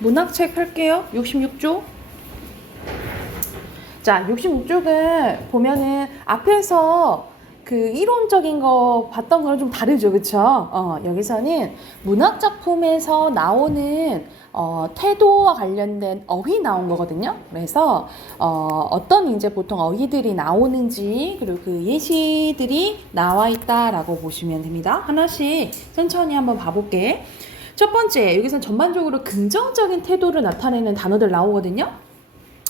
문학책 할게요. 66쪽. 자, 66쪽은 보면은 앞에서 그 이론적인 거 봤던 거랑 좀 다르죠, 그쵸? 여기서는 문학작품에서 나오는 태도와 관련된 어휘 나온 거거든요. 그래서 어떤 이제 보통 어휘들이 나오는지 그리고 그 예시들이 나와 있다라고 보시면 됩니다. 하나씩 천천히 한번 봐볼게. 첫 번째, 여기서 전반적으로 긍정적인 태도를 나타내는 단어들 나오거든요.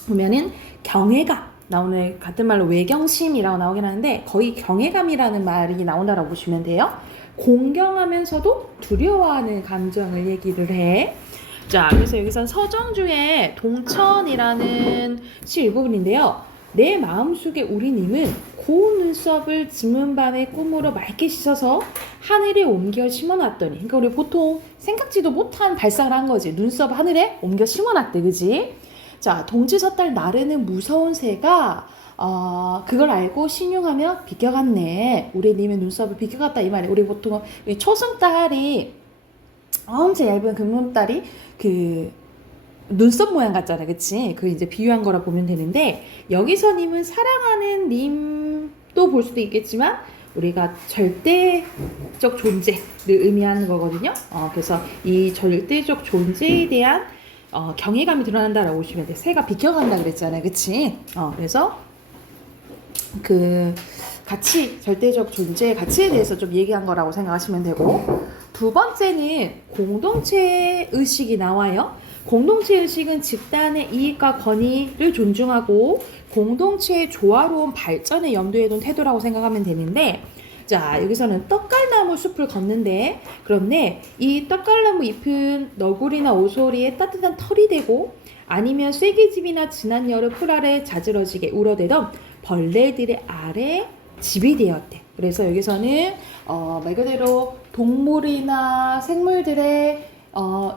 보면은 경외감 나오는 같은 말로 외경심이라고 나오긴 하는데 거의 경외감이라는 말이 나온다라고 보시면 돼요. 공경하면서도 두려워하는 감정을 얘기를 해. 자, 그래서 여기선 서정주의 동천이라는 시 일부분인데요. 내 마음속에 우리님은 고운 눈썹을 짖는 밤에 꿈으로 맑게 씻어서 하늘에 옮겨 심어놨더니, 그러니까 우리 보통 생각지도 못한 발상을 한 거지. 눈썹 하늘에 옮겨 심어놨대, 그지? 자, 동지섣달 나르는 무서운 새가 그걸 알고 신용하며 비껴갔네. 우리 님의 눈썹을 비껴갔다 이 말이에요. 우리 보통 초승달이 엄청 얇은 금음달이 그 눈썹 모양 같잖아, 그치? 그 이제 비유한 거라 보면 되는데 여기서 님은 사랑하는 님도 볼 수도 있겠지만 우리가 절대적 존재를 의미하는 거거든요. 그래서 이 절대적 존재에 대한 경외감이 드러난다라고 보시면 돼. 새가 비켜간다 그랬잖아요, 그치? 그래서 그 가치, 절대적 존재의 가치에 대해서 좀 얘기한 거라고 생각하시면 되고, 두 번째는 공동체 의식이 나와요. 공동체 의식은 집단의 이익과 권위를 존중하고 공동체의 조화로운 발전을 염두에 둔 태도라고 생각하면 되는데, 자, 여기서는 떡갈나무 숲을 걷는데, 그런데 이 떡갈나무 잎은 너구리나 오소리에 따뜻한 털이 되고 아니면 쐐기집이나 지난 여름 풀 아래 자지러지게 울어대던 벌레들의 아래 집이 되었대. 그래서 여기서는 말 그대로 동물이나 생물들의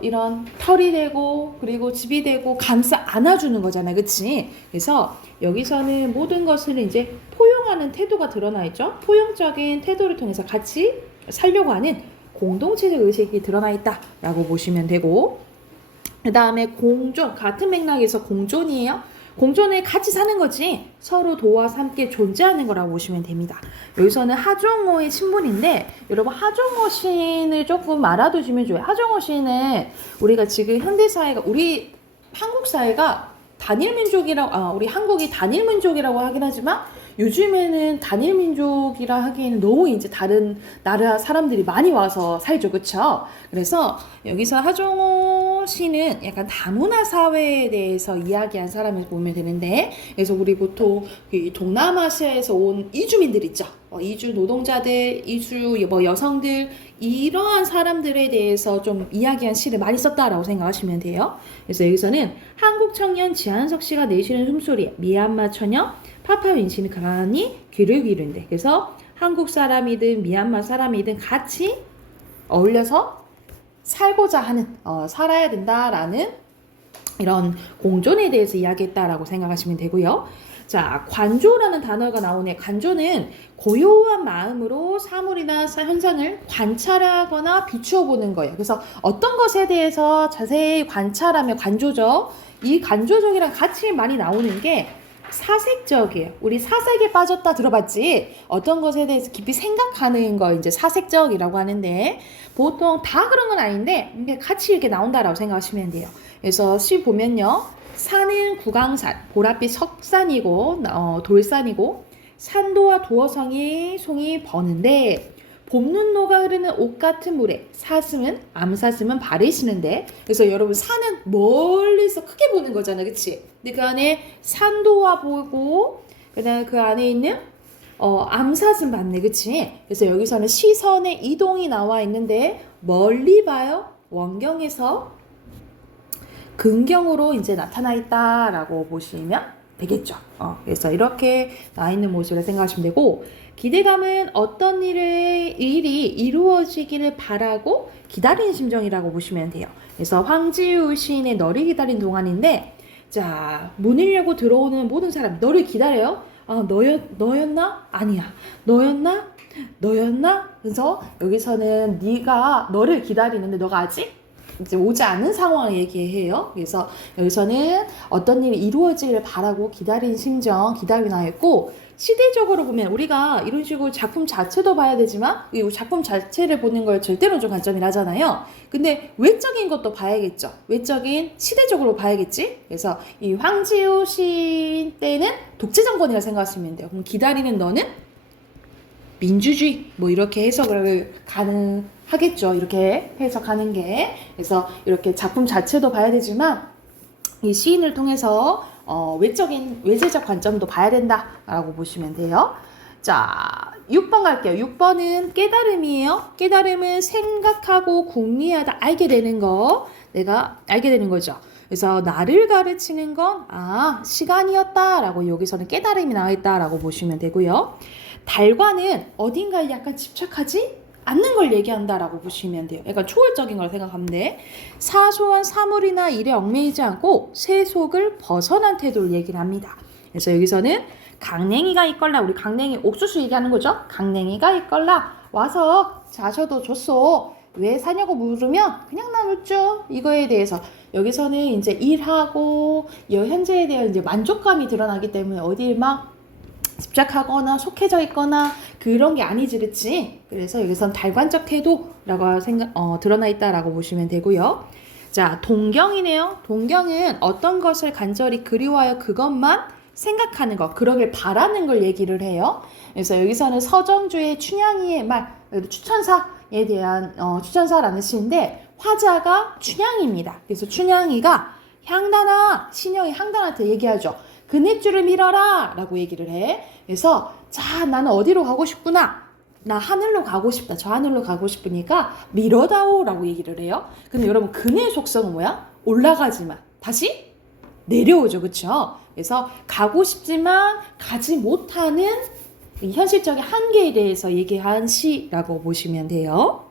이런 털이 되고 그리고 집이 되고 감싸 안아주는 거잖아요, 그치? 그래서 여기서는 모든 것을 이제 포용하는 태도가 드러나 있죠. 포용적인 태도를 통해서 같이 살려고 하는 공동체적 의식이 드러나 있다라고 보시면 되고, 그 다음에 공존, 같은 맥락에서 공존이에요. 공존에 같이 사는 거지 서로 도와서 함께 존재하는 거라고 보시면 됩니다. 여기서는 하종호의 신분인데 여러분 하종호 시인을 조금 알아두시면 좋아요. 하종호 시인은 우리가 지금 현대사회가 우리 한국 사회가 단일민족이라고 우리 한국이 단일민족이라고 하긴 하지만 요즘에는 단일민족이라 하기에는 너무 이제 다른 나라 사람들이 많이 와서 살죠, 그쵸? 그래서 여기서 하종호 씨는 약간 다문화 사회에 대해서 이야기한 사람을 보면 되는데, 그래서 우리 보통 동남아시아에서 온 이주민들 있죠. 이주 노동자들, 이주 여성들 이러한 사람들에 대해서 좀 이야기한 시를 많이 썼다라고 생각하시면 돼요. 그래서 여기서는 한국 청년 지한석 씨가 내쉬는 숨소리에 미얀마 처녀 파파윈 씨는 가만히 귀를 기른대. 그래서 한국 사람이든 미얀마 사람이든 같이 어울려서 살고자 하는 살아야 된다라는 이런 공존에 대해서 이야기했다라고 생각하시면 되고요. 자, 관조라는 단어가 나오네. 관조는 고요한 마음으로 사물이나 현상을 관찰하거나 비추어 보는 거예요. 그래서 어떤 것에 대해서 자세히 관찰하며 관조적, 이 관조적이랑 같이 많이 나오는 게 사색적이에요. 우리 사색에 빠졌다 들어봤지? 어떤 것에 대해서 깊이 생각하는 거 이제 사색적이라고 하는데 보통 다 그런 건 아닌데 이게 같이 이렇게 나온다라고 생각하시면 돼요. 그래서 시 보면요. 산은 구강산, 보랏빛 석산이고 돌산이고 산도와 도어성이 송이 버는데 봄눈노가 흐르는 옷 같은 물에 사슴은 암사슴은 발을 시는데, 그래서 여러분 산은 멀리서 크게 보는 거잖아, 그치? 근데 그 안에 산도와 보고 그다음에 그 안에 있는 암사슴 봤네, 그치? 그래서 여기서는 시선의 이동이 나와 있는데 멀리 봐요. 원경에서 근경으로 이제 나타나 있다라고 보시면 되겠죠. 그래서 이렇게 나와 있는 모습을 생각하시면 되고, 기대감은 어떤 일이 이루어지기를 바라고 기다리는 심정이라고 보시면 돼요. 그래서 황지우 시인의 너를 기다린 동안인데, 자, 문을 열고 들어오는 모든 사람 너를 기다려요. 너였나? 아니야. 너였나? 그래서 여기서는 네가 너를 기다리는데 너가 아직 이제 오지 않은 상황을 얘기해요. 그래서 여기서는 어떤 일이 이루어지기를 바라고 기다린 심정, 기다림이 나와 있고, 시대적으로 보면 우리가 이런 식으로 작품 자체도 봐야 되지만 이 작품 자체를 보는 걸 절대론적 관점이라 하잖아요. 근데 외적인 것도 봐야겠죠. 외적인 시대적으로 봐야겠지. 그래서 이 황지우 시인 때는 독재 정권이라 생각하시면 돼요. 그럼 기다리는 너는 민주주의 뭐 이렇게 해석을 가능하겠죠. 이렇게 해석하는 게. 그래서 이렇게 작품 자체도 봐야 되지만 이 시인을 통해서 외제적 관점도 봐야 된다라고 보시면 돼요. 자, 6번 갈게요. 6번은 깨달음이에요. 깨달음은 생각하고 궁리하다 알게 되는 거. 내가 알게 되는 거죠. 그래서 나를 가르치는 건 시간이었다라고 여기서는 깨달음이 나와 있다라고 보시면 되고요. 달과는 어딘가에 약간 집착하지 않는 걸 얘기한다라고 보시면 돼요. 약간 초월적인 걸 생각하면 돼. 사소한 사물이나 일에 얽매이지 않고 세속을 벗어난 태도를 얘기를 합니다. 그래서 여기서는 강냉이가 있걸라, 우리 강냉이 옥수수 얘기하는 거죠. 강냉이가 있걸라 와서 자셔도 줬어. 왜 사냐고 물으면 그냥 나 묻죠. 이거에 대해서 여기서는 이제 일하고 현재에 대한 이제 만족감이 드러나기 때문에 어디에 막 집착하거나 속해져 있거나 그런 게 아니지, 그치? 그래서 여기선 달관적 태도라고 드러나 있다라고 보시면 되고요. 자, 동경이네요. 동경은 어떤 것을 간절히 그리워하여 그것만 생각하는 것, 그러길 바라는 걸 얘기를 해요. 그래서 여기서는 서정주의 춘향이의 말, 추천사에 대한 추천사라는 시인데 화자가 춘향입니다. 그래서 춘향이가 향단아, 신영이 향단한테 얘기하죠. 그네줄을 밀어라 라고 얘기를 해. 그래서 자, 나는 어디로 가고 싶구나. 나 하늘로 가고 싶다. 저 하늘로 가고 싶으니까 밀어다오 라고 얘기를 해요. 근데 여러분 그네 속성은 뭐야? 올라가지만 다시 내려오죠. 그쵸? 그래서 가고 싶지만 가지 못하는 이 현실적인 한계에 대해서 얘기한 시라고 보시면 돼요.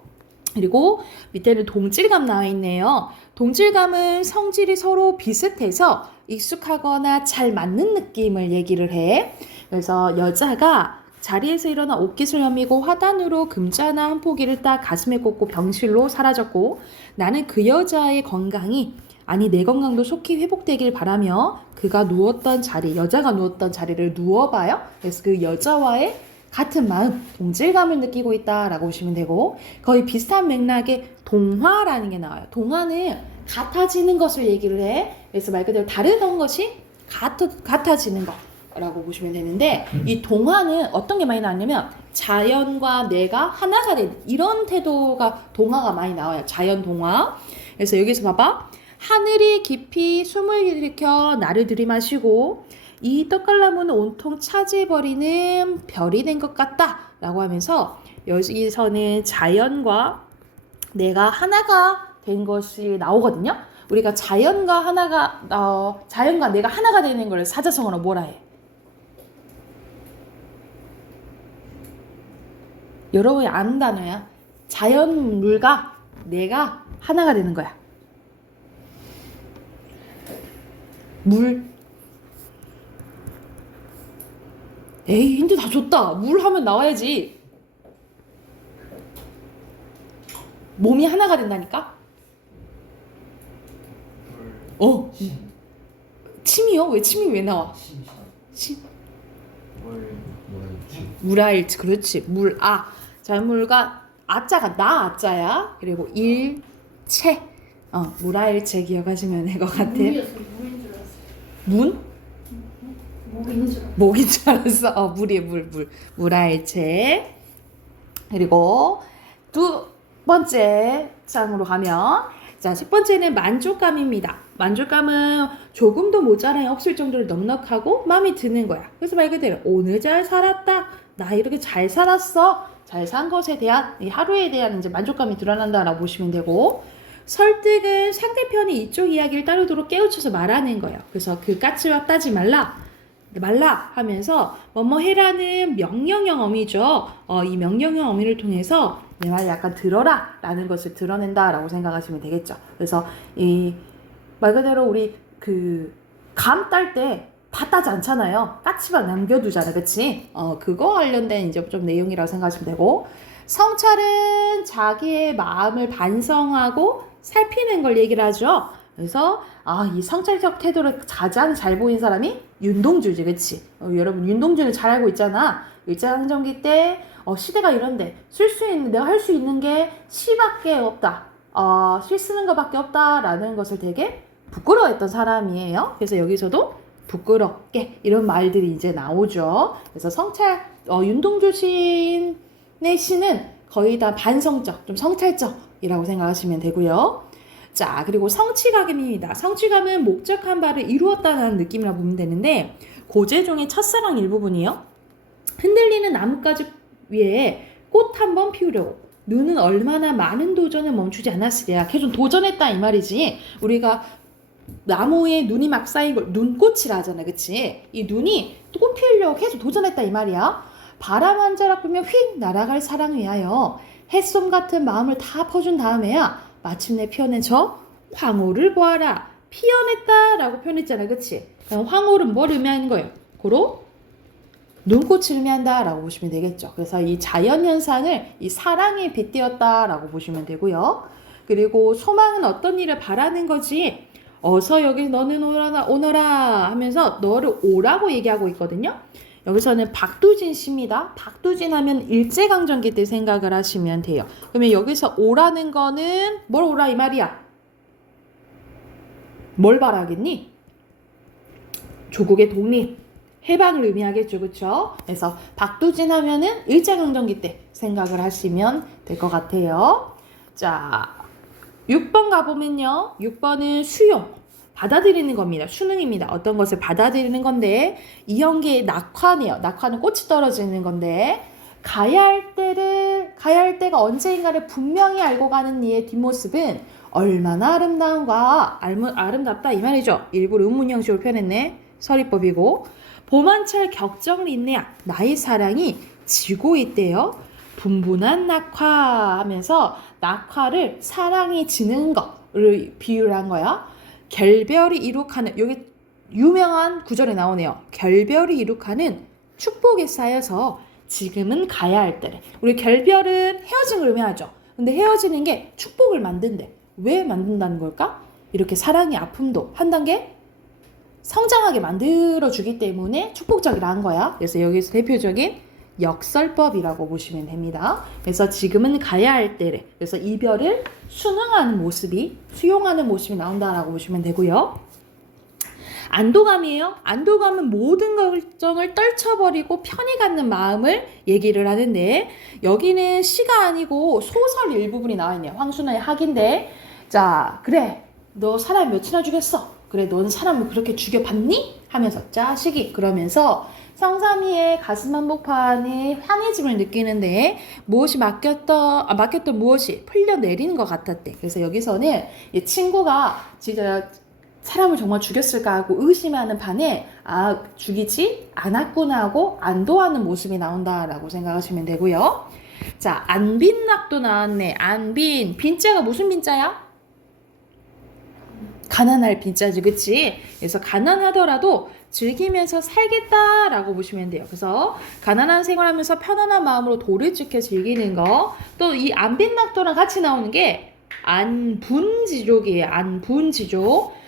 그리고 밑에는 동질감 나와 있네요. 동질감은 성질이 서로 비슷해서 익숙하거나 잘 맞는 느낌을 얘기를 해. 그래서 여자가 자리에서 일어나 옷깃을 여미고 화단으로 금자나 한 포기를 따 가슴에 꽂고 병실로 사라졌고 나는 그 여자의 건강이 아니 내 건강도 속히 회복되길 바라며 그가 누웠던 자리, 여자가 누웠던 자리를 누워봐요. 그래서 그 여자와의 같은 마음, 동질감을 느끼고 있다라고 보시면 되고 거의 비슷한 맥락의 동화라는 게 나와요. 동화는 같아지는 것을 얘기를 해. 그래서 말 그대로 다르던 것이 같아지는 거라고 보시면 되는데 이 동화는 어떤 게 많이 나왔냐면 자연과 내가 하나가 된 이런 태도가 동화가 많이 나와요. 자연 동화. 그래서 여기서 봐봐. 하늘이 깊이 숨을 일으켜 나를 들이마시고 이 떡갈나무는 온통 차지해버리는 별이 된 것 같다 라고 하면서 여기서는 자연과 내가 하나가 된 것이 나오거든요. 우리가 자연과 내가 하나가 되는 걸 사자성어로 뭐라 해? 여러분이 아는 단어야. 자연물과 내가 하나가 되는 거야. 물. 에이, 힌트 다 줬다. 물 하면 나와야지. 몸이 하나가 된다니까? 침이요? 왜 침이 왜 나와? 침. 물아일치. 그렇지. 자연물과 아자가 나 아자야. 그리고 일체. 물아일체 기억하시면 될 것 같아. 물인 줄 알았어. 문? 목인 줄 알았어. 목인 줄 알았어. 물이에요. 물아일체. 그리고 두 번째 장으로 가면 자, 첫 번째는 만족감입니다. 만족감은 조금도 모자람이 없을 정도로 넉넉하고 마음에 드는 거야. 그래서 말 그대로 오늘 잘 살았다. 나 이렇게 잘 살았어. 잘 산 것에 대한 이 하루에 대한 이제 만족감이 드러난다라고 보시면 되고 설득은 상대편이 이쪽 이야기를 따르도록 깨우쳐서 말하는 거예요. 그래서 그 까치와 따지 말라 하면서 뭐뭐 해라는 명령형 어미죠. 이 명령형 어미를 통해서 내 말 약간 들어라 라는 것을 드러낸다라고 생각하시면 되겠죠. 그래서 이 말 그대로 우리 그 감 딸 때 다 따지 않잖아요. 까치만 남겨두잖아. 그치? 그거 관련된 이제 좀 내용이라고 생각하시면 되고 성찰은 자기의 마음을 반성하고 살피는 걸 얘기를 하죠. 그래서 이 성찰적 태도를 가장 잘 보인 사람이 윤동주지, 그치? 여러분 윤동주는 잘 알고 있잖아. 일제강점기 때 시대가 이런데 쓸 수 있는 내가 할 수 있는 게 시밖에 없다. 시 쓰는 것밖에 없다라는 것을 되게 부끄러워했던 사람이에요. 그래서 여기서도 부끄럽게 이런 말들이 이제 나오죠. 그래서 성찰 윤동주 시인의 시는 거의 다 반성적, 좀 성찰적이라고 생각하시면 되고요. 자, 그리고 성취감입니다. 성취감은 목적한 바를 이루었다는 느낌이라 보면 되는데 고재종의 첫사랑 일부분이요. 흔들리는 나뭇가지 위에 꽃 한 번 피우려고 눈은 얼마나 많은 도전을 멈추지 않았으랴. 계속 도전했다 이 말이지. 우리가 나무에 눈이 막 쌓인 걸 눈꽃이라 하잖아, 그치? 이 눈이 꽃 피우려고 계속 도전했다 이 말이야. 바람 한 자락 불면 휙 날아갈 사랑 위하여 햇솜 같은 마음을 다 퍼준 다음에야 마침내 피어낸 저 황홀을 보아라. 피어냈다 라고 표현했잖아, 그치? 황홀은 뭘 의미하는 거예요? 고로 눈꽃을 의미한다 라고 보시면 되겠죠. 그래서 이 자연현상을 이 사랑에 빗대었다 라고 보시면 되고요. 그리고 소망은 어떤 일을 바라는 거지, 어서 여기 너는 오너라 하면서 너를 오라고 얘기하고 있거든요. 여기서는 박두진 씨입니다. 박두진 하면 일제강점기 때 생각을 하시면 돼요. 그러면 여기서 오라는 거는 뭘 오라 이 말이야? 뭘 바라겠니? 조국의 독립, 해방을 의미하겠죠, 그쵸? 그래서 박두진 하면은 일제강점기 때 생각을 하시면 될 것 같아요. 자, 6번 가보면요. 6번은 수용, 받아들이는 겁니다. 수능입니다. 어떤 것을 받아들이는 건데 이형기의 낙화네요. 낙화는 꽃이 떨어지는 건데 가야 할 때가 언제인가를 분명히 알고 가는 니의 뒷모습은 얼마나 아름다운가. 아름답다 이 말이죠. 일부러 의문 형식으로 표현했네. 서리법이고 봄한철 격정을 인내야 나의 사랑이 지고 있대요. 분분한 낙화 하면서 낙화를 사랑이 지는 거를 비유를 한 거야. 결별이 이룩하는, 여기 유명한 구절이 나오네요. 결별이 이룩하는 축복에 쌓여서 지금은 가야 할 때래. 우리 결별은 헤어짐을 의미하죠. 근데 헤어지는 게 축복을 만든대. 왜 만든다는 걸까? 이렇게 사랑의 아픔도 한 단계 성장하게 만들어주기 때문에 축복적이라는 거야. 그래서 여기서 대표적인 역설법이라고 보시면 됩니다. 그래서 지금은 가야 할 때래. 그래서 이별을 수용하는 모습이 나온다라고 보시면 되고요. 안도감이에요. 안도감은 모든 걱정을 떨쳐버리고 편히 갖는 마음을 얘기를 하는데 여기는 시가 아니고 소설 일부분이 나와 있네요. 황순아의 학인데, 자, 그래, 너 사람 몇이나 죽였어? 그래, 넌 사람을 그렇게 죽여봤니? 하면서 자식이 그러면서 성삼이의 가슴 한복판에 환해짐을 느끼는데 무엇이 맡겼던 무엇이 풀려내리는 것 같았대. 그래서 여기서는 이 친구가 진짜 사람을 정말 죽였을까 하고 의심하는 반에 죽이지 않았구나 하고 안도하는 모습이 나온다라고 생각하시면 되고요. 자, 안빈낙도 나왔네. 안빈, 빈자가 무슨 빈자야? 가난할 빈자지, 그치? 그래서 가난하더라도 즐기면서 살겠다라고 보시면 돼요. 그래서 가난한 생활하면서 편안한 마음으로 도를 지켜 즐기는 거. 또 이 안빈낙도랑 같이 나오는 게 안분지족이에요. 안분지족.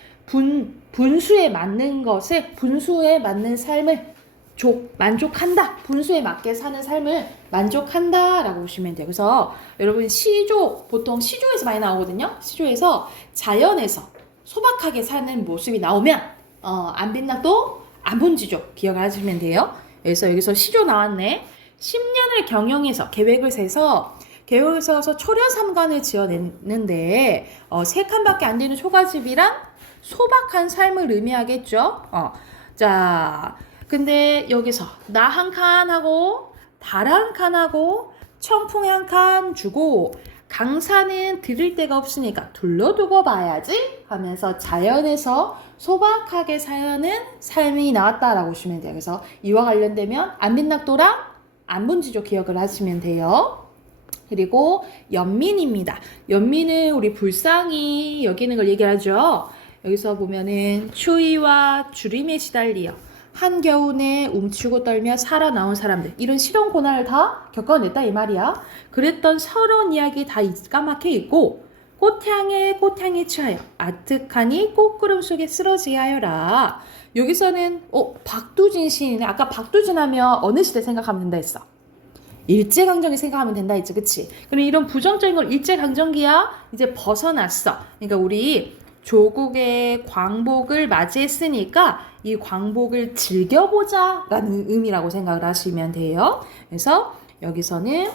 분수에 맞는 것을, 분수에 맞는 삶을 만족한다. 분수에 맞게 사는 삶을 만족한다라고 보시면 돼요. 그래서 여러분 시조, 보통 시조에서 많이 나오거든요. 시조에서 자연에서 소박하게 사는 모습이 나오면 안빈낙도 안분지족 기억하시면 돼요. 그래서 여기서 시조 나왔네. 10년을 경영해서 계획을 세워서 초려삼관을 지어냈는데 3칸밖에 안 되는 초가집이란 소박한 삶을 의미하겠죠. 자, 근데 여기서 나 한 칸 하고 달 한 칸 하고 청풍 한 칸 주고 강사는 들을 데가 없으니까 둘러두고 봐야지 하면서 자연에서 소박하게 사는 삶이 나왔다라고 보시면 돼요. 그래서 이와 관련되면 안빈낙도랑 안분지족 기억을 하시면 돼요. 그리고 연민입니다. 연민은 우리 불쌍히 여기는 걸 얘기하죠. 여기서 보면은 추위와 주림에 시달리어 한겨울에 움츠고 떨며 살아나온 사람들, 이런 시련 고난을 다 겪어냈다 이 말이야. 그랬던 서러운 이야기 다 까맣게 있고 꽃향에 취하여 아득하니 꽃구름 속에 쓰러지게 하여라. 여기서는 박두진 시인은 아까 박두진 하면 어느 시대 생각하면 된다 했어? 일제강점기 생각하면 된다 했지, 그치? 그럼 이런 부정적인 걸 일제강점기야 이제 벗어났어. 그러니까 우리 조국의 광복을 맞이했으니까 이 광복을 즐겨보자 라는 의미라고 생각을 하시면 돼요. 그래서 여기서는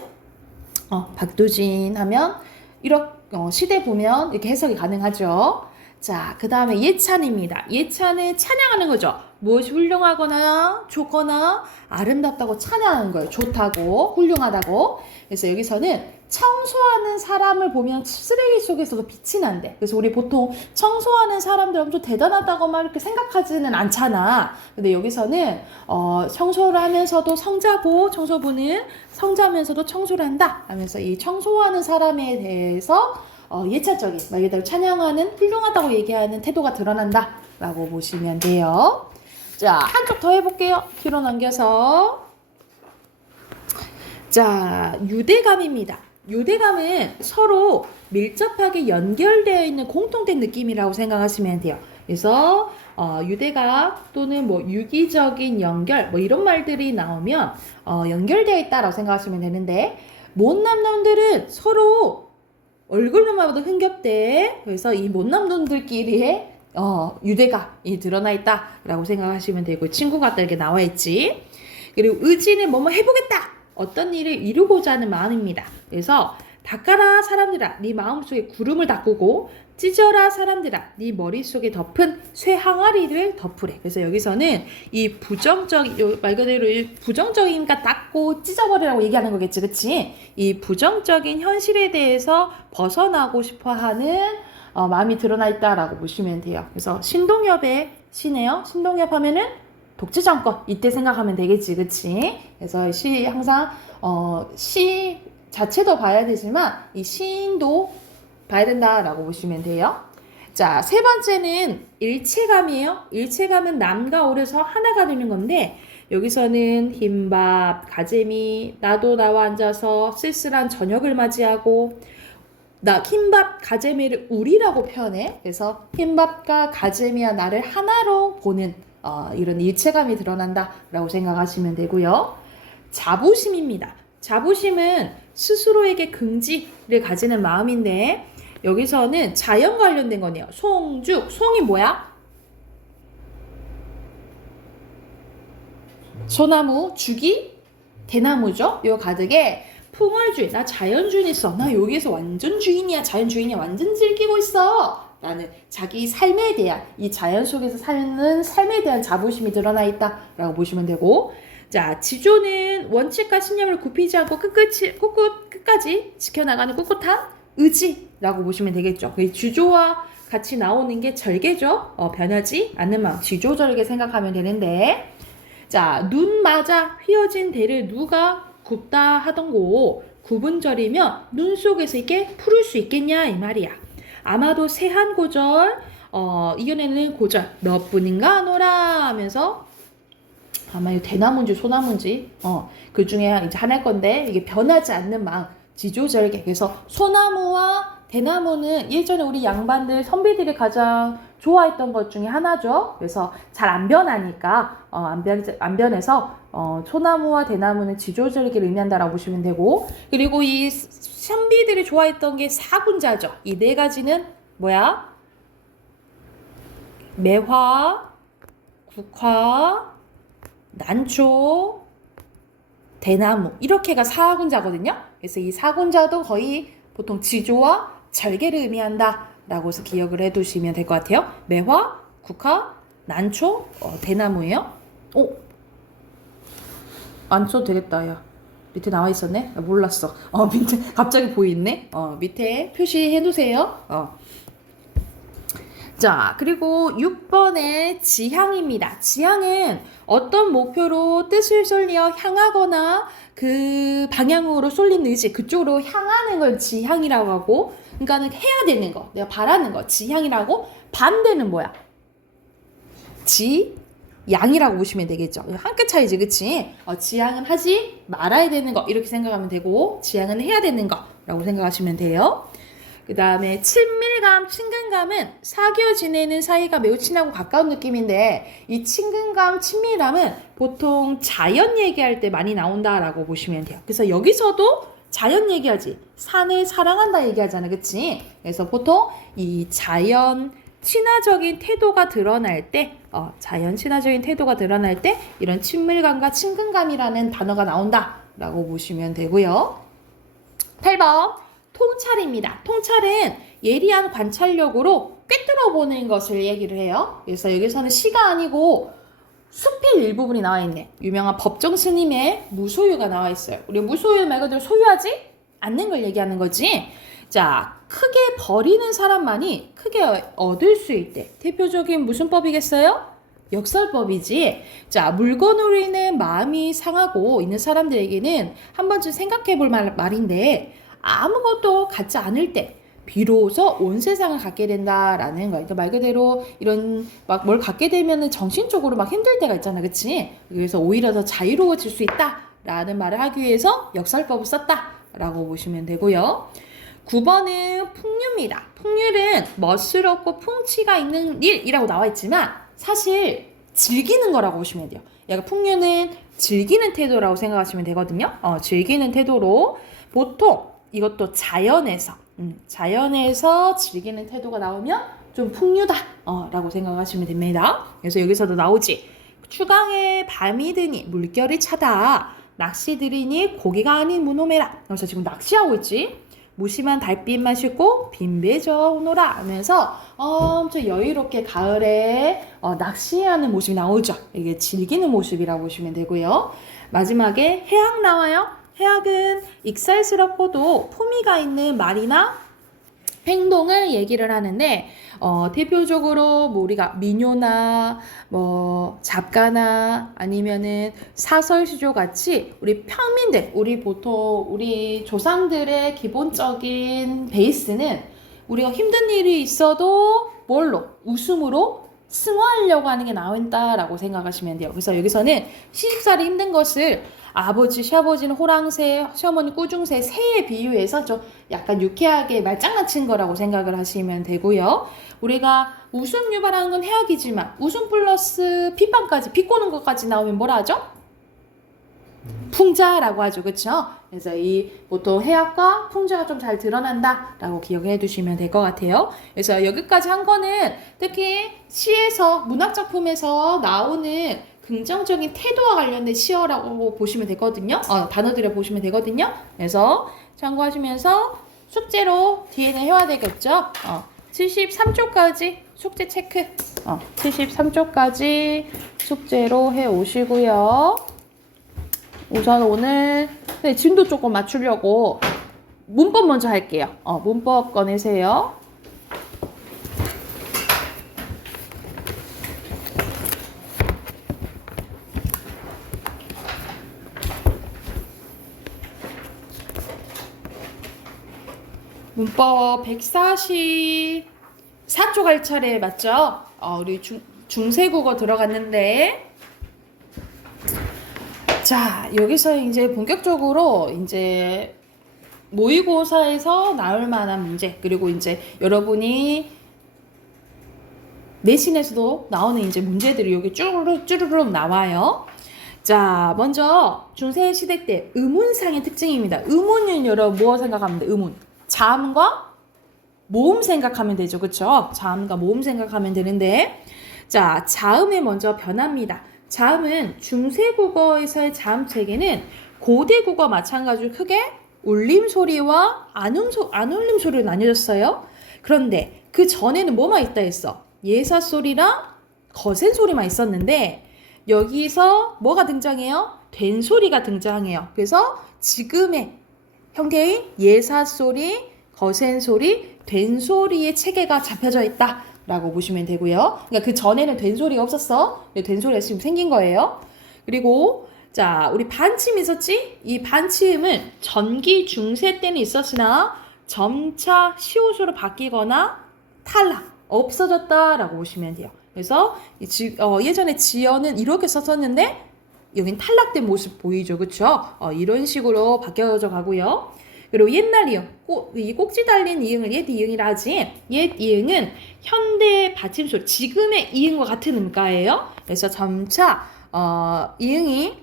박두진 하면 이렇게 시대 보면 이렇게 해석이 가능하죠. 자, 그 다음에 예찬입니다. 예찬은 찬양하는 거죠. 무엇이 훌륭하거나 좋거나 아름답다고 찬양하는 거예요. 좋다고, 훌륭하다고. 그래서 여기서는 청소하는 사람을 보면 쓰레기 속에서도 빛이 난대. 그래서 우리 보통 청소하는 사람들 엄청 대단하다고 막 이렇게 생각하지는 않잖아. 근데 여기서는 청소를 하면서도 성자고, 청소부는 성자면서도 청소를 한다 하면서 이 청소하는 사람에 대해서 예차적인 말 그대로 찬양하는 훌륭하다고 얘기하는 태도가 드러난다 라고 보시면 돼요. 자, 한쪽 더 해볼게요. 뒤로 넘겨서. 자, 유대감입니다. 유대감은 서로 밀접하게 연결되어 있는 공통된 느낌이라고 생각하시면 돼요. 그래서 유대감 또는 뭐 유기적인 연결 뭐 이런 말들이 나오면 연결되어 있다라고 생각하시면 되는데, 못남놈들은 서로 얼굴만 봐도 흥겹대. 그래서 이 못남놈들끼리의 유대감이 드러나 있다라고 생각하시면 되고, 친구 같다 이렇게 나와 있지. 그리고 의지는 뭐뭐 해보겠다. 어떤 일을 이루고자 하는 마음입니다. 그래서 닦아라 사람들아 네 마음속에 구름을 닦고 찢어라 사람들아 네 머릿속에 덮은 쇠 항아리를 덮으래. 그래서 여기서는 이 부정적인 말 그대로 부정적인가 닦고 찢어버리라고 얘기하는 거겠지, 그치? 이 부정적인 현실에 대해서 벗어나고 싶어하는 마음이 드러나 있다라고 보시면 돼요. 그래서 신동엽의 시네요. 신동엽 하면은 독재정권 이때 생각하면 되겠지, 그치? 그래서 시 항상 시 자체도 봐야 되지만 이 시인도 봐야 된다라고 보시면 돼요. 자, 세 번째는 일체감이에요. 일체감은 남과 올에서 하나가 되는 건데, 여기서는 흰밥, 가재미, 나도 나와 앉아서 쓸쓸한 저녁을 맞이하고, 흰밥, 가재미를 우리라고 표현해. 그래서 흰밥과 가재미와 나를 하나로 보는 이런 일체감이 드러난다라고 생각하시면 되고요. 자부심입니다. 자부심은 스스로에게 긍지를 가지는 마음인데, 여기서는 자연 관련된 거네요. 송죽, 송이 뭐야? 소나무, 죽이 대나무죠. 요 가득에 풍을 주인, 나 자연 주인 있어. 나 여기에서 완전 주인이야. 자연 주인이야. 완전 즐기고 있어. 라는 자기 삶에 대한, 이 자연 속에서 사는 삶에 대한 자부심이 드러나 있다라고 보시면 되고, 자, 지조는 원칙과 신념을 굽히지 않고 끝까지 지켜나가는 꿋꿋한 의지라고 보시면 되겠죠. 지조와 같이 나오는 게 절개죠. 변하지 않는 마음, 지조절개 생각하면 되는데, 자, 눈 맞아 휘어진 대를 누가 굽다 하던고 구분절이면 눈 속에서 이게 풀을 수 있겠냐 이 말이야. 아마도 세한 고절 이겨내는 고절 너뿐인가 노라 하면서, 아마 이 대나무인지 소나무인지 그 중에 이제 하나일 건데, 이게 변하지 않는 마음, 지조절개. 그래서 소나무와 대나무는 예전에 우리 양반들 선비들이 가장 좋아했던 것 중에 하나죠. 그래서 잘 안 변하니까 안 변해서 소나무와 대나무는 지조절개를 의미한다라고 보시면 되고, 그리고 이 선비들이 좋아했던 게 사군자죠. 이 네 가지는 뭐야? 매화, 국화, 난초, 대나무, 이렇게가 사군자거든요. 그래서 이 사군자도 거의 보통 지조와 절개를 의미한다 라고 해서 기억을 해두시면 될 것 같아요. 매화, 국화, 난초, 대나무예요. 안 써도 되겠다. 야, 밑에 나와 있었네? 나 몰랐어. 밑에 갑자기 보이네. 밑에 표시해 두세요. 자, 그리고 6번의 지향입니다. 지향은 어떤 목표로 뜻을 쏠려 향하거나 그 방향으로 쏠린 의지, 그쪽으로 향하는 걸 지향이라고 하고, 그러니까는 해야 되는 거, 내가 바라는 거, 지향이라고. 반대는 뭐야? 지양이라고 보시면 되겠죠. 한 끗 차이지, 그치? 지향은 하지 말아야 되는 거, 이렇게 생각하면 되고, 지향은 해야 되는 거라고 생각하시면 돼요. 그 다음에 친밀감, 친근감은 사귀어 지내는 사이가 매우 친하고 가까운 느낌인데 이 친근감, 친밀감은 보통 자연 얘기할 때 많이 나온다라고 보시면 돼요. 그래서 여기서도 자연 얘기하지. 산을 사랑한다 얘기하잖아. 그치? 그래서 보통 이 자연 친화적인 태도가 드러날 때 자연 친화적인 태도가 드러날 때 이런 친밀감과 친근감이라는 단어가 나온다라고 보시면 되고요. 8번 통찰입니다. 통찰은 예리한 관찰력으로 꿰뚫어 보는 것을 얘기를 해요. 그래서 여기서는 시가 아니고 숲의 일부분이 나와 있네. 유명한 법정 스님의 무소유가 나와 있어요. 우리 무소유 말 그대로 소유하지 않는 걸 얘기하는 거지. 자, 크게 버리는 사람만이 크게 얻을 수 있대. 대표적인 무슨 법이겠어요? 역설법이지. 자, 물건으로 인해 마음이 상하고 있는 사람들에게는 한 번쯤 생각해 볼 말인데 아무것도 갖지 않을 때 비로소 온 세상을 갖게 된다라는 거야. 그러니까 말 그대로 이런 막 뭘 갖게 되면은 정신적으로 막 힘들 때가 있잖아. 그치? 그래서 오히려 더 자유로워질 수 있다라는 말을 하기 위해서 역설법을 썼다라고 보시면 되고요. 9번은 풍류입니다. 풍류는 멋스럽고 풍치가 있는 일이라고 나와 있지만 사실 즐기는 거라고 보시면 돼요. 약간 풍류는 즐기는 태도라고 생각하시면 되거든요. 즐기는 태도로 보통 이것도 자연에서 즐기는 태도가 나오면 좀 풍류다 라고 생각하시면 됩니다. 그래서 여기서도 나오지. 추강에 밤이 드니 물결이 차다. 낚시 들이니 고기가 아닌 무노매라. 그래서 지금 낚시하고 있지. 무심한 달빛만 싣고 빈배져 오노라 하면서 엄청 여유롭게 가을에 낚시하는 모습이 나오죠. 이게 즐기는 모습이라고 보시면 되고요. 마지막에 해악 나와요. 해악은 익살스럽고도 품위가 있는 말이나 행동을 얘기를 하는데 대표적으로 뭐 우리가 민요나 뭐 잡가나 아니면은 사설시조 같이 우리 평민들 우리 조상들의 기본적인 베이스는 우리가 힘든 일이 있어도 뭘로 웃음으로 승화하려고 하는 게 나온다라고 생각하시면 돼요. 그래서 여기서는 시집살이 힘든 것을 아버지, 시아버지는 호랑새, 시어머니 꾸중새, 새에 비유해서 좀 약간 유쾌하게 말장난친 거라고 생각을 하시면 되고요. 우리가 웃음 유발하는 건 해악이지만 웃음 플러스 핏방까지 비꼬는 것까지 나오면 뭐라 하죠? 풍자라고 하죠. 그렇죠? 그래서 이 보통 해악과 풍자가 좀 잘 드러난다라고 기억해 두시면 될 것 같아요. 그래서 여기까지 한 거는 특히 시에서 문학 작품에서 나오는 긍정적인 태도와 관련된 시어라고 보시면 되거든요. 단어들을 보시면 되거든요. 그래서 참고하시면서 숙제로 뒤에는 해야 되겠죠. 73쪽까지 숙제 체크. 73쪽까지 숙제로 해 오시고요. 우선 오늘 진도 조금 맞추려고 문법 먼저 할게요. 문법 꺼내세요. 문법 144쪽 할 차례 맞죠? 우리 중세국어 들어갔는데 자, 여기서 이제 본격적으로 이제 모의고사에서 나올 만한 문제, 그리고 이제 여러분이 내신에서도 나오는 이제 문제들이 여기 쭈르륵 나와요. 자, 먼저 중세시대 때 의문상의 특징입니다. 의문은 여러분 뭐 생각하면 돼? 의문. 자음과 모음 생각하면 되죠. 그쵸? 자음과 모음 생각하면 되는데 자, 자음에 먼저 변합니다. 자음은 중세국어에서의 자음 체계는 고대국어 마찬가지로 크게 울림소리와 안울림소리로 나뉘어졌어요. 그런데 그 전에는 뭐만 있다 했어? 예사소리랑 거센소리만 있었는데 여기서 뭐가 등장해요? 된소리가 등장해요. 그래서 지금의 형태의 예사소리, 거센소리, 된소리의 체계가 잡혀져 있다 라고 보시면 되고요. 그러니까 그 전에는 된소리가 없었어. 된소리가 지금 생긴 거예요. 그리고 자, 우리 반침이 있었지? 이 반침은 전기 중세 때는 있었으나 점차 시옷으로 바뀌거나 탈락, 없어졌다라고 보시면 돼요. 그래서 예전에 지어는 이렇게 썼었는데 여긴 탈락된 모습 보이죠, 그렇죠? 이런 식으로 바뀌어져 가고요. 그리고 옛날이요. 이 꼭지 달린 이응을 옛 이응이라 하지. 옛 이응은 현대 받침소 지금의 이응과 같은 음가예요. 그래서 점차 이응이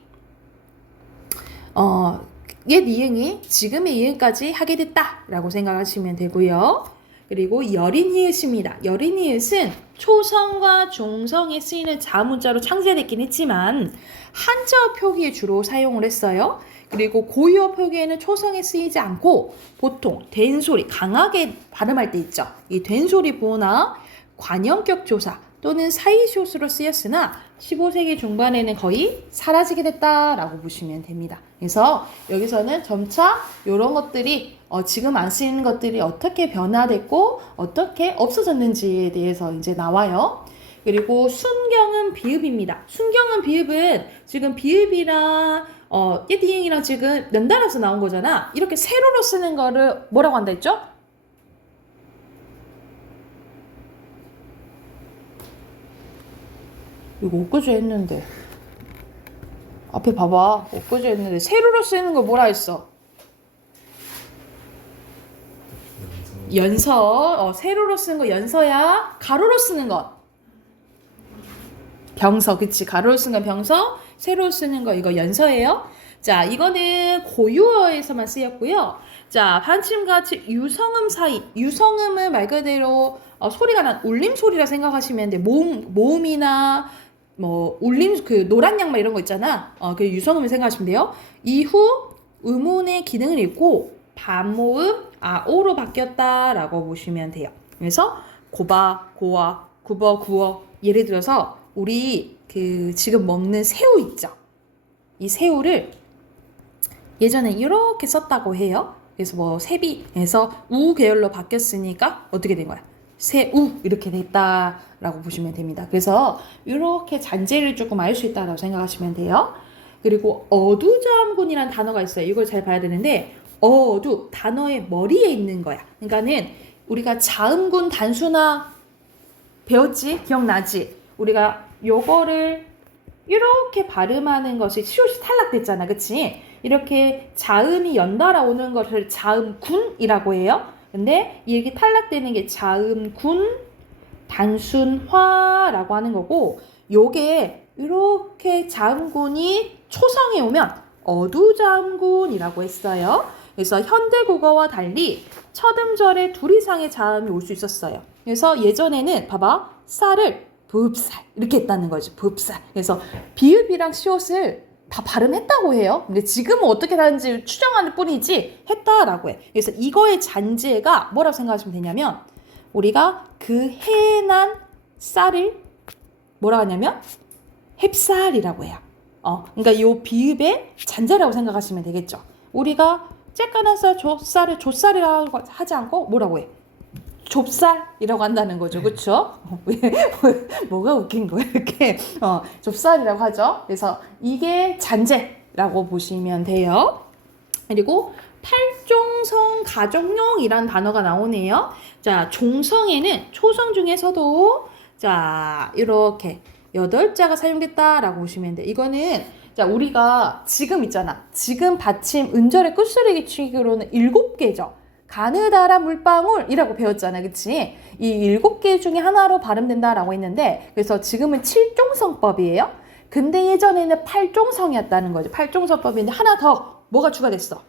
옛 이응이 지금의 이응까지 하게 됐다라고 생각하시면 되고요. 그리고 여린 이읒입니다. 여린 이읒은 초성과 종성에 쓰이는 자문자로 창제됐긴 했지만 한자어 표기에 주로 사용을 했어요. 그리고 고유어 표기에는 초성에 쓰이지 않고 보통 된소리, 강하게 발음할 때 있죠. 이 된소리 보호나 관형격 조사 또는 사이시옷으로 쓰였으나 15세기 중반에는 거의 사라지게 됐다라고 보시면 됩니다. 그래서 여기서는 점차 이런 것들이 지금 안 쓰이는 것들이 어떻게 변화됐고 어떻게 없어졌는지에 대해서 이제 나와요. 그리고 순경은 비읍입니다. 순경은 비읍은 지금 비읍이랑 옛 이응이랑 지금 연달아서 나온 거잖아. 이렇게 세로로 쓰는 거를 뭐라고 한다 했죠? 이거 엊그제 했는데 앞에 봐봐. 엊그제 했는데 세로로 쓰는 거 뭐라 했어? 연서. 세로로 쓰는 거 연서야. 가로로 쓰는 것 병서. 그치. 가로로 쓰는 건 병서, 세로로 쓰는 거 이거 연서예요. 자, 이거는 고유어에서만 쓰였고요. 자, 반침같이 유성음 사이. 유성음은 말 그대로 소리가 난 울림 소리라 생각하시면 돼. 모음이나 뭐 울림 그 노란 양말 이런 거 있잖아. 그 유성음을 생각하시면 돼요. 이후 음운의 기능을 잃고 반모음 아오로 바뀌었다라고 보시면 돼요. 그래서 고바, 고와, 구버, 구어. 예를 들어서 우리 그 지금 먹는 새우 있죠. 이 새우를 예전에 이렇게 썼다고 해요. 그래서 뭐 세비에서 우 계열로 바뀌었으니까 어떻게 된 거야? 새우 이렇게 됐다라고 보시면 됩니다. 그래서 이렇게 잔재를 조금 알 수 있다라고 생각하시면 돼요. 그리고 어두자음군이라는 단어가 있어요. 이걸 잘 봐야 되는데 어두 단어의 머리에 있는 거야. 그러니까는 우리가 자음군 단수나 배웠지? 기억나지? 우리가 요거를 이렇게 발음하는 것이 시옷이 탈락됐잖아. 그치? 이렇게 자음이 연달아 오는 것을 자음군이라고 해요. 근데 이게 탈락되는 게 자음군, 단순화라고 하는 거고, 요게 이렇게 자음군이 초성에 오면 어두자음군이라고 했어요. 그래서 현대국어와 달리 첫 음절에 둘 이상의 자음이 올 수 있었어요. 그래서 예전에는 봐봐, 쌀을 붑쌀 이렇게 했다는 거지. 붑쌀. 그래서 비읍이랑 시옷을 다 발음했다고 해요. 근데 지금은 어떻게 다른지 추정하는 뿐이지 했다라고 해. 그래서 이거의 잔재가 뭐라고 생각하시면 되냐면 우리가 그 해난 쌀을 뭐라 하냐면 햅쌀이라고 해요. 그러니까 이 비읍의 잔재라고 생각하시면 되겠죠. 우리가 쬐깐한 쌀, 혓쌀이라고 하지 않고 뭐라고 해? 좁쌀이라고 한다는 거죠. 그쵸? 뭐가 웃긴 거야, 이렇게. 좁쌀이라고 하죠. 그래서 이게 잔재라고 보시면 돼요. 그리고 팔종성 가족용이란 단어가 나오네요. 자, 종성에는 초성 중에서도 자, 이렇게 8자가 사용됐다라고 보시면 돼. 이거는 자, 우리가 지금 있잖아. 지금 받침 음절의 끝소리 규칙으로는 7개죠. 가느다란 물방울이라고 배웠잖아. 그치? 이 7개 중에 하나로 발음된다라고 했는데 그래서 지금은 7종성법이에요. 근데 예전에는 8종성이었다는 거죠. 8종성법인데 하나 더 뭐가 추가됐어?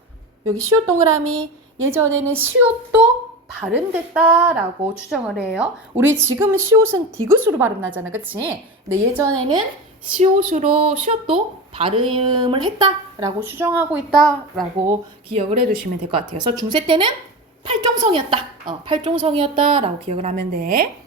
여기 시옷 동그라미 예전에는 시옷도 발음됐다라고 추정을 해요. 우리 지금은 시옷은 디귿으로 발음나잖아. 그치? 근데 예전에는 시옷도 발음을 했다라고 추정하고 있다라고 기억을 해두시면 될 것 같아요. 그래서 중세 때는 팔종성이었다라고 기억을 하면 돼.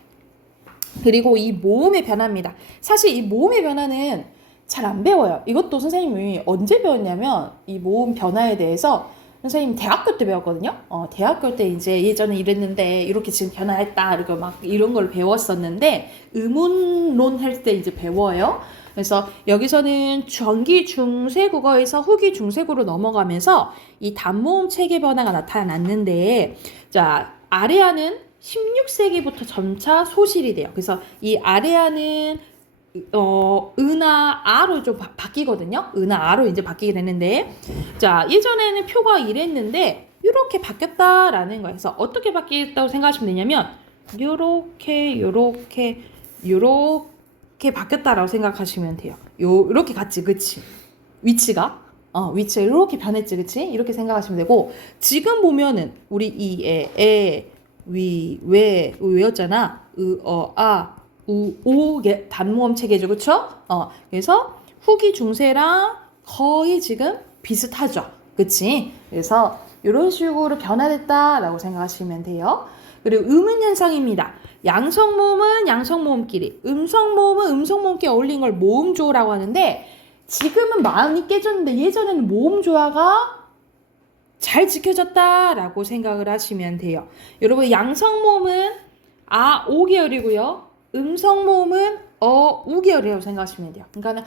그리고 이 모음의 변화입니다. 사실 이 모음의 변화는 잘 안 배워요. 이것도 선생님이 언제 배웠냐면 이 모음 변화에 대해서 선생님 대학교 때 배웠거든요. 대학교 때 이제 예전에 이랬는데 이렇게 지금 변화했다 이렇게 막 이런 걸 배웠었는데 의문론 할 때 이제 배워요. 그래서 여기서는 전기 중세국어에서 후기 중세국어로 넘어가면서 이 단모음 체계 변화가 나타났는데 자, 아래아는 16세기부터 점차 소실이 돼요. 그래서 이 아래아는 은하 아로 좀 바뀌거든요. 은하 아로 이제 바뀌게 되는데 자, 예전에는 표가 이랬는데 요 이렇게 바뀌었다라는 거예요. 그래서 어떻게 바뀌었다고 생각하시면 되냐면 요렇게 바뀌었다라고 생각하시면 돼요. 요렇게 갔지, 그치? 위치가 이렇게 변했지, 그치? 이렇게 생각하시면 되고, 지금 보면은 우리 이 외였잖아. 오 단모음 체계죠, 그쵸? 그래서 후기 중세랑 거의 지금 비슷하죠, 그치? 그래서 이런 식으로 변화됐다라고 생각하시면 돼요. 그리고 음운 현상입니다. 양성모음은 양성모음끼리, 음성모음은 음성모음끼리 어울린 걸 모음조라고 하는데, 지금은 많이 깨졌는데 예전에는 모음조화가 잘 지켜졌다라고 생각을 하시면 돼요. 여러분, 양성모음은 오 계열이고요. 음성모음은 우 계열이라고 생각하시면 돼요. 그러니까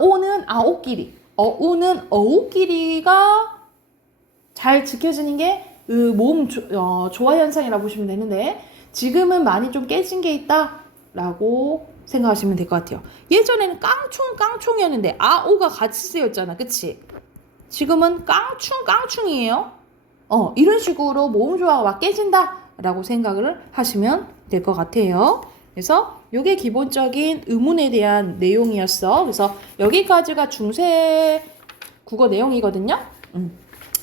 오는 오끼리, 우는 우끼리가 잘 지켜지는 게 모음 조화 현상이라고 보시면 되는데, 지금은 많이 좀 깨진 게 있다라고 생각하시면 될 것 같아요. 예전에는 깡충이었는데 오가 같이 쓰였잖아, 그치? 지금은 깡충이에요. 이런 식으로 모음 조화가 막 깨진다라고 생각을 하시면 될 것 같아요. 그래서 이게 기본적인 의문에 대한 내용이었어. 그래서 여기까지가 중세 국어 내용이거든요.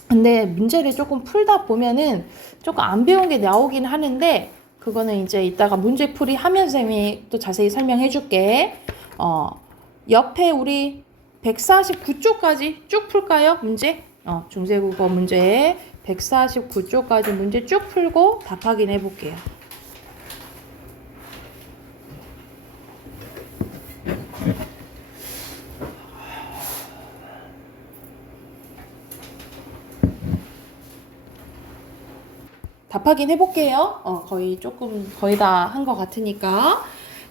근데 문제를 조금 풀다 보면은 조금 안 배운 게 나오긴 하는데, 그거는 이제 이따가 문제풀이 하면서 쌤이 또 자세히 설명해 줄게. 옆에 우리 149쪽까지 쭉 풀까요? 문제? 중세국어 문제 149쪽까지 문제 쭉 풀고 답 확인해 볼게요. 답 확인해 볼게요. 거의 다 한 것 같으니까.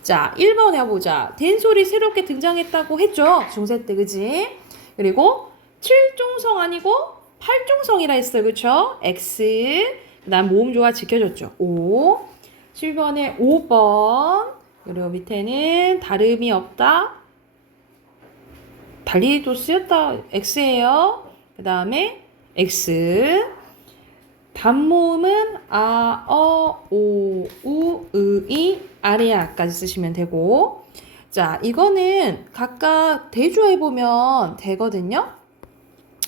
자, 1번 해보자. 된소리 새롭게 등장했다고 했죠? 중세 때, 그지? 그리고 7중성 아니고 8중성이라 했어요. 그쵸? X. 그 다음 모음조화 지켜줬죠. 5. 7번에 5번. 그리고 밑에는 다름이 없다. 달리도 쓰였다. X예요. 그 다음에 X. 단모음은 오, 우, 이, 아래아까지 쓰시면 되고, 자, 이거는 각각 대조해보면 되거든요.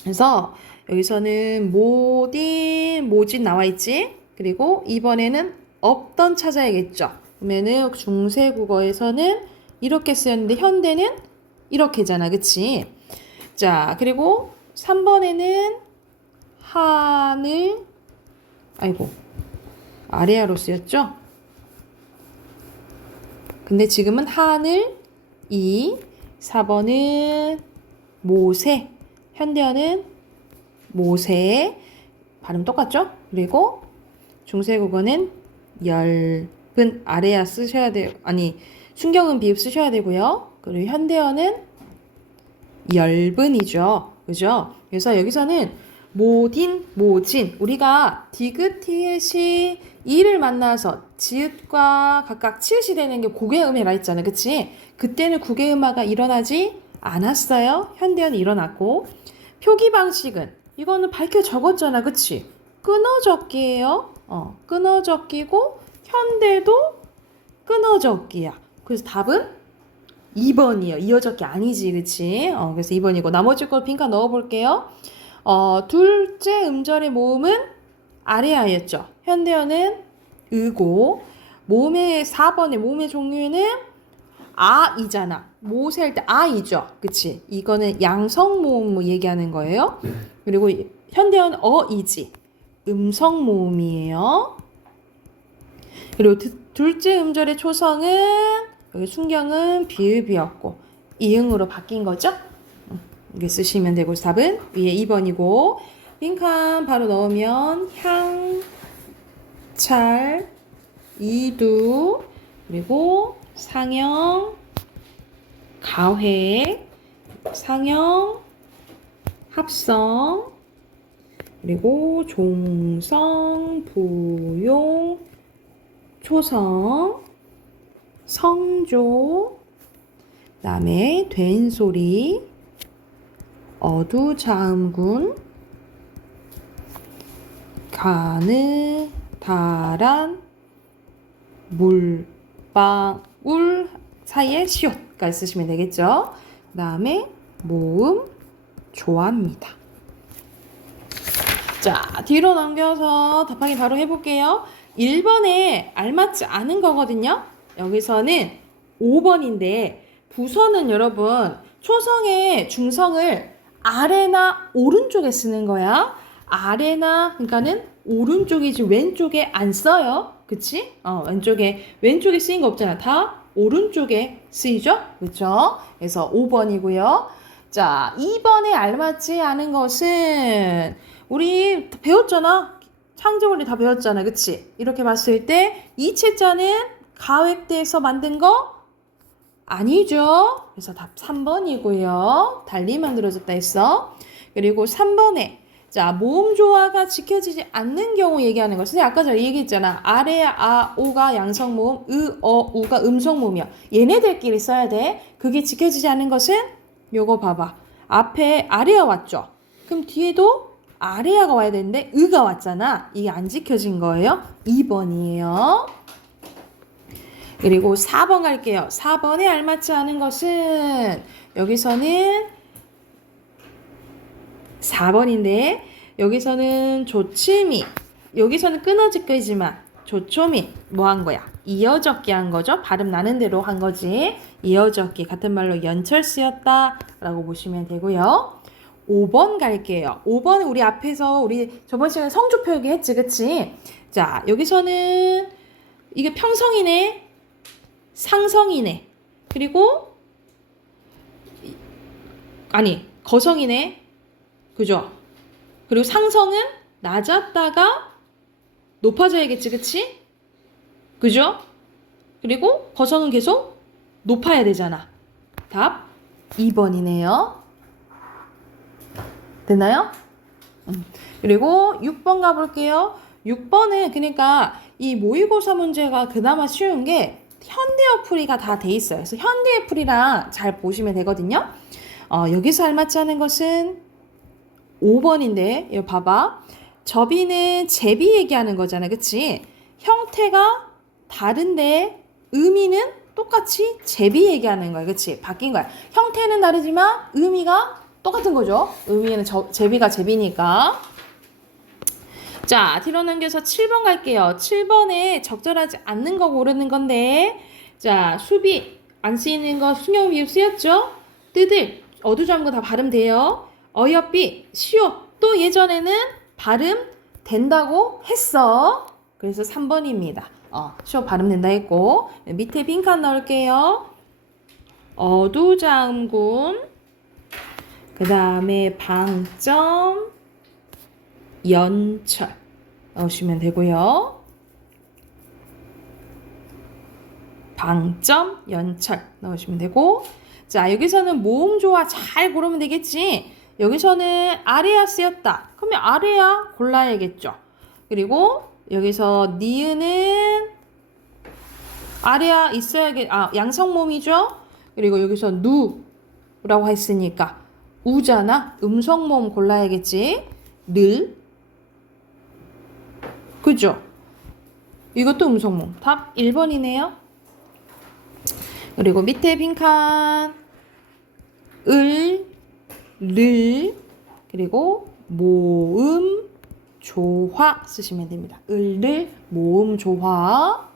그래서 여기서는 모진 나와있지? 그리고 이번에는 없던 찾아야겠죠. 그러면은 중세국어에서는 이렇게 쓰였는데 현대는 이렇게잖아, 그치? 자, 그리고 3번에는 하늘, 아래아로 쓰였죠? 근데 지금은 하늘, 4번은 모세, 현대어는 모세, 발음 똑같죠? 그리고 중세국어는 엷은 아래아 쓰셔야 돼요. 순경은 비읍 쓰셔야 되고요. 그리고 현대어는 엷은이죠. 그죠? 그래서 여기서는 모진, 우리가 디귿, 티읕이 이를 만나서 지읒과 각각 치읓이 되는 게 고개음이라 했잖아요. 그치? 그때는 고개음화가 일어나지 않았어요. 현대어는 일어났고, 표기 방식은 이거는 밝혀 적었잖아. 그치? 끊어적기예요. 끊어적기고 현대도 끊어적기야. 그래서 답은 2번이에요. 이어적기 아니지. 그치? 그래서 2번이고, 나머지 거 빈칸 넣어볼게요. 둘째 음절의 모음은 아래아였죠. 현대어는 으고, 모음의 4번의 모음의 종류는 아이잖아. 모세할 때 아이죠. 그치? 이거는 양성 모음 얘기하는 거예요. 그리고 현대어는 어이지. 음성 모음이에요. 그리고 둘째 음절의 초성은 여기 순경은 비읍이었고 이응으로 바뀐 거죠. 이렇게 쓰시면 되고, 답은 위에 2번이고, 빈칸 바로 넣으면 향, 찰, 이두, 그리고 상형, 가회, 상형, 합성, 그리고 종성, 부용, 초성, 성조, 그 다음에 된소리, 어두자음군, 가느다란 물방울 사이에 시옷까지 쓰시면 되겠죠. 그 다음에 모음 좋아합니다. 자, 뒤로 넘겨서 답하기 바로 해볼게요. 1번에 알맞지 않은 거거든요. 여기서는 5번인데 부서는 여러분 초성의 중성을 아래나 오른쪽에 쓰는 거야. 아래나 그러니까는 오른쪽이지 왼쪽에 안 써요. 그치? 왼쪽에 쓰인 거 없잖아. 다 오른쪽에 쓰이죠? 그쵸? 그래서 5번이고요. 자, 2번에 알맞지 않은 것은 우리 배웠잖아. 창조원리 다 배웠잖아. 그치? 이렇게 봤을 때 이 채자는 가획대에서 만든 거 아니죠? 그래서 답 3번이고요. 달리 만들어졌다 했어. 그리고 3번에 자, 모음 조화가 지켜지지 않는 경우 얘기하는 것은 아까 전에 얘기했잖아. 아래 아, 오가 양성 모음, 우가 음성 모음이야. 얘네들끼리 써야 돼. 그게 지켜지지 않는 것은 요거 봐봐. 앞에 아래야 왔죠? 그럼 뒤에도 아래야가 와야 되는데 으가 왔잖아. 이게 안 지켜진 거예요. 2번이에요. 그리고 4번 갈게요. 4번에 알맞지 않은 것은 여기서는 4번인데 여기서는 조침이 여기서는 끊어지지만 조초미 뭐 한 거야? 이어적기 한 거죠. 발음 나는 대로 한 거지. 이어적기 같은 말로 연철 쓰였다 라고 보시면 되고요. 5번 갈게요. 5번 우리 앞에서 우리 저번 시간에 성조 표기 했지 그치? 자 여기서는 이게 평성이네 상성이네 그리고 아니 거성이네 그죠? 그리고 상성은 낮았다가 높아져야겠지 그치? 그죠? 그리고 거성은 계속 높아야 되잖아. 답 2번이네요. 됐나요? 그리고 6번 가볼게요. 6번은 그러니까 이 모의고사 문제가 그나마 쉬운 게 현대어 풀이가 다 돼 있어요. 그래서 현대어 풀이랑 잘 보시면 되거든요. 여기서 알맞지 않은 것은 5번인데 이거 봐봐. 접이는 제비 얘기하는 거잖아. 그치? 형태가 다른데 의미는 똑같이 제비 얘기하는 거야. 그치? 바뀐 거야. 형태는 다르지만 의미가 똑같은 거죠. 의미는 제비가 제비니까. 자, 뒤로 넘겨서 7번 갈게요. 7번에 적절하지 않는 거 고르는 건데 자, 수비 안 쓰이는 거 수명 비읍 쓰였죠? 뜨들 어두잠고 다 발음돼요. 어여삐 시오 또 예전에는 발음 된다고 했어. 그래서 3번입니다. 시오 발음 된다 했고 밑에 빈칸 넣을게요. 어두잠군 그 다음에 방점 연철 넣으시면 되고요. 방점 연철 넣으시면 되고 자 여기서는 모음 조화 잘 고르면 되겠지. 여기서는 아래야 쓰였다. 그러면 아래야 골라야겠죠. 그리고 여기서 니은은 아래야 있어야겠 양성모음이죠. 그리고 여기서 누라고 했으니까 우잖아. 음성모음 골라야겠지. 늘 그죠? 이것도 음성모음. 답 1번이네요. 그리고 밑에 빈칸 을, 를 그리고 모음 조화 쓰시면 됩니다. 을, 를, 모음 조화.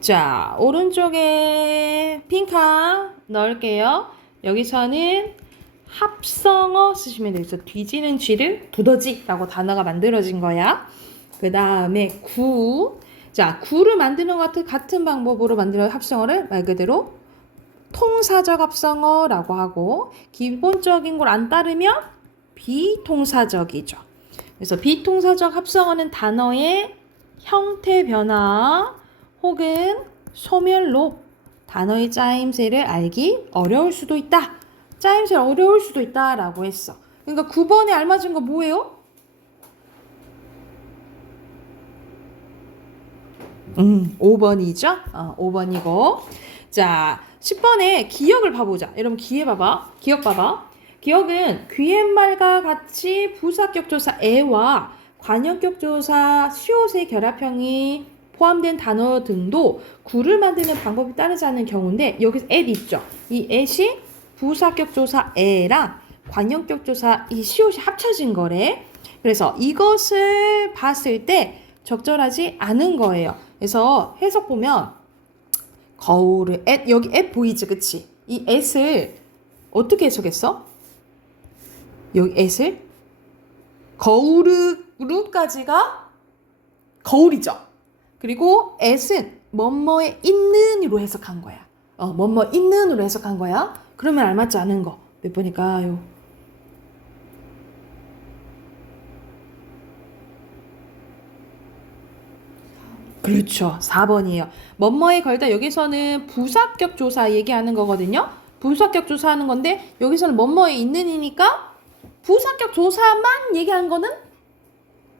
자, 오른쪽에 빈칸 넣을게요. 여기서는 합성어 쓰시면 되겠어. 뒤지는 쥐를 두더지라고 단어가 만들어진 거야. 그 다음에 구. 자, 구를 만드는 것 같은 방법으로 만드는 합성어를 말 그대로 통사적 합성어라고 하고 기본적인 걸 안 따르면 비통사적이죠. 그래서 비통사적 합성어는 단어의 형태 변화 혹은 소멸로 단어의 짜임새를 알기 어려울 수도 있다. 짜임새 어려울 수도 있다라고 했어. 그러니까 9번에 알맞은 거 뭐예요? 5번이죠? 5번이고. 자, 10번에 기억을 봐보자. 여러분 기억 봐봐. 기억은 귀햇말과 같이 부사격조사 에와 관형격조사 시옷의 결합형이 포함된 단어 등도 구를 만드는 방법이 따르지 않는 경우인데 여기서 at 있죠. 이 at이 부사격조사 에랑 관형격조사 이 시옷이 합쳐진 거래. 그래서 이것을 봤을 때 적절하지 않은 거예요. 그래서 해석 보면 거울을 at, 여기 at 보이지, 그치? 이 at을 어떻게 해석했어? 여기 at을 거울으로까지가 거울이죠. 그리고 at은 뭐뭐에 있는으로 해석한 거야. 뭐뭐 있는으로 해석한 거야. 그러면 알맞지 않은 거 몇 번일까요? 그렇죠. 4번이에요. 뭐뭐에 걸다 여기서는 부사격 조사 얘기하는 거거든요. 부사격 조사하는 건데 여기서는 뭐뭐에 있는이니까 부사격 조사만 얘기하는 거는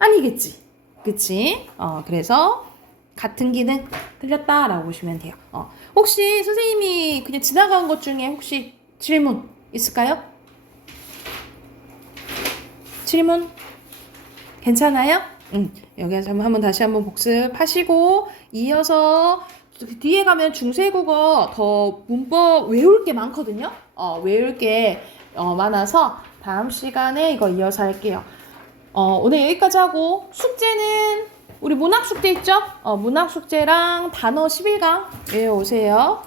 아니겠지. 그치? 그래서 같은 기능 틀렸다라고 보시면 돼요. 혹시 선생님이 그냥 지나간 것 중에 혹시 질문 있을까요? 질문 괜찮아요? 여기서 한번 다시 한번 복습하시고 이어서 뒤에 가면 중세국어 더 문법 외울 게 많거든요. 외울 게 많아서 다음 시간에 이거 이어서 할게요. 오늘 여기까지 하고 숙제는 우리 문학 숙제 있죠? 문학 숙제랑 단어 11강 외워오세요.